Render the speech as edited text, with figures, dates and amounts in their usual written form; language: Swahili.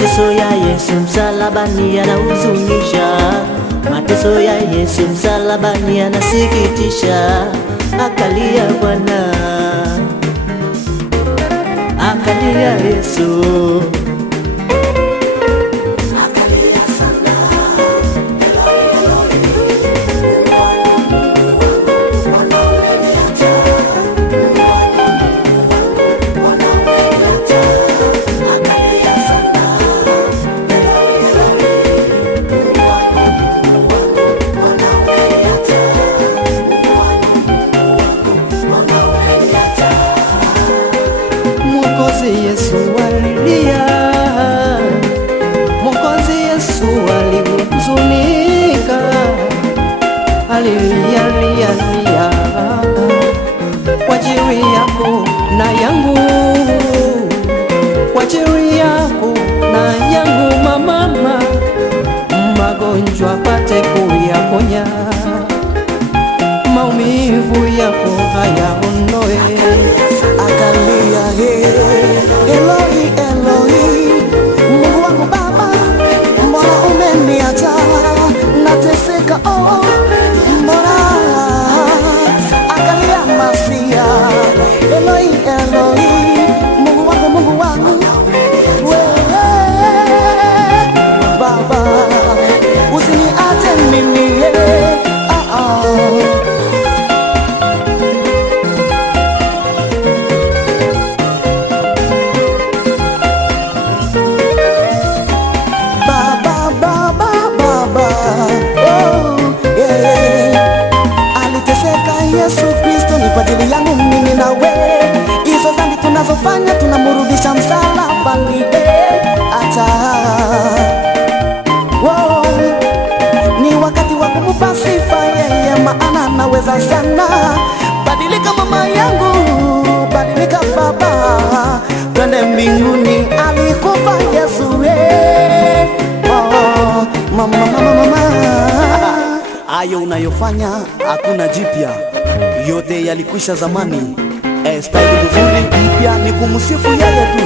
Mateso ya Yesu msalabani yanahuzunisha, mateso ya Yesu msalabani yanasikitisha. Akalia Bwana, akalia Yesu. Mwokozi Yesu alilia, Mwokozi Yesu alihuzunika, alilia lia lia kwa ajili yako na yangu, kwa ajili yako na yangu mama, magonjwa pate kuyaponya, maumivu yako hayaondoe. Akalia Eloi, Eloi, Mungu wangu Baba, mbona umeniacha? Nateseka oh, mbona? Akalia Masia, Eloi, Eloi, Mungu wangu wewe Baba, usiniache mimi Yesu Kristo ni kwa ajili yangu mimi na wewe. Hizo dhambi tunazofanya tunamrudisha msalabani. Acha wow, ni wakati wa kumpa sifa yeye, maana anaweza sana. Badilika mama yangu, badilika baba, twende mbinguni. Alikufa Yesu oh, mama. Ayo unayofanya hakuna jipya, yote yalikwisha zamani. Style nzuri mpya ni kumsifu yeye tu.